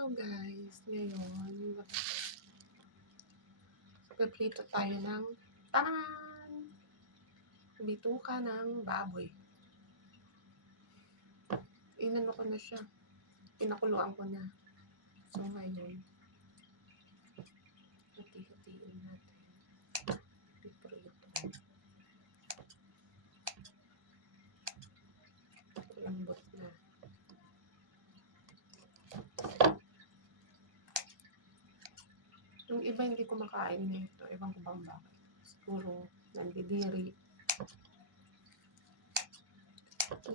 Hello guys, ngayon magpiprito tayo ng tanan! Bituka ng baboy. Inano ko na siya. Pinakuluan ko na. So ngayon, hati-hatiin natin. Piprito. Lambot na. Yung iba hindi kumakain nito. Ewan ko bang bakit. Siguro nandidiri.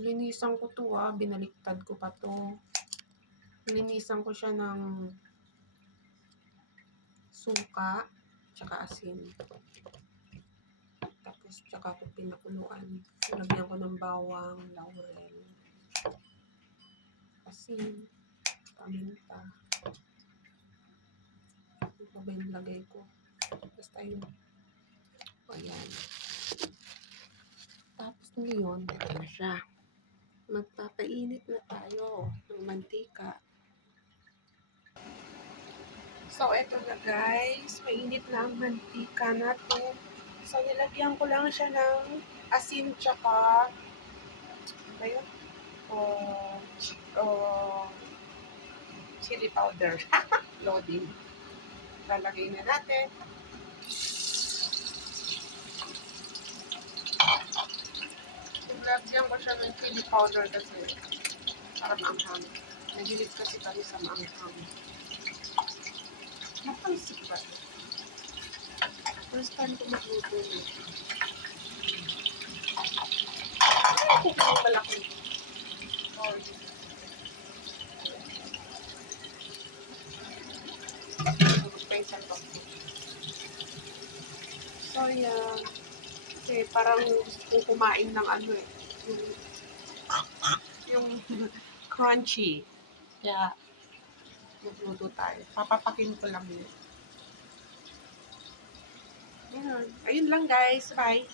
Linisan ko to binaliktad ko pa to. Linisan ko siya ng suka, tsaka asin. Tapos tsaka ko pinakuluan. Lagyan ko ng bawang, laurel, asin, paminta. Ano pa ba yung lagay ko? Basta yun. O yan. Tapos ngayon, ito na siya. Magpapainit na tayo ng mantika. So, ito na guys. Mainit na ang mantika na to. So, nilagyan ko lang siya ng asin tsaka ano ba yun? Chili powder. Loading. Lalagay na natin. Nilagyan ko siya ng chili powder kasi para maanghang. Nahilig kasi kami sa maanghang. Napansip ba? First time ko magluto nito. Ay, kung malaki. Sorry. So, yan. Kasi parang gusto kong kumain ng ano yung crunchy. Kaya, magluto tayo. Papapakin ko lang yun. Ayun lang guys. Bye!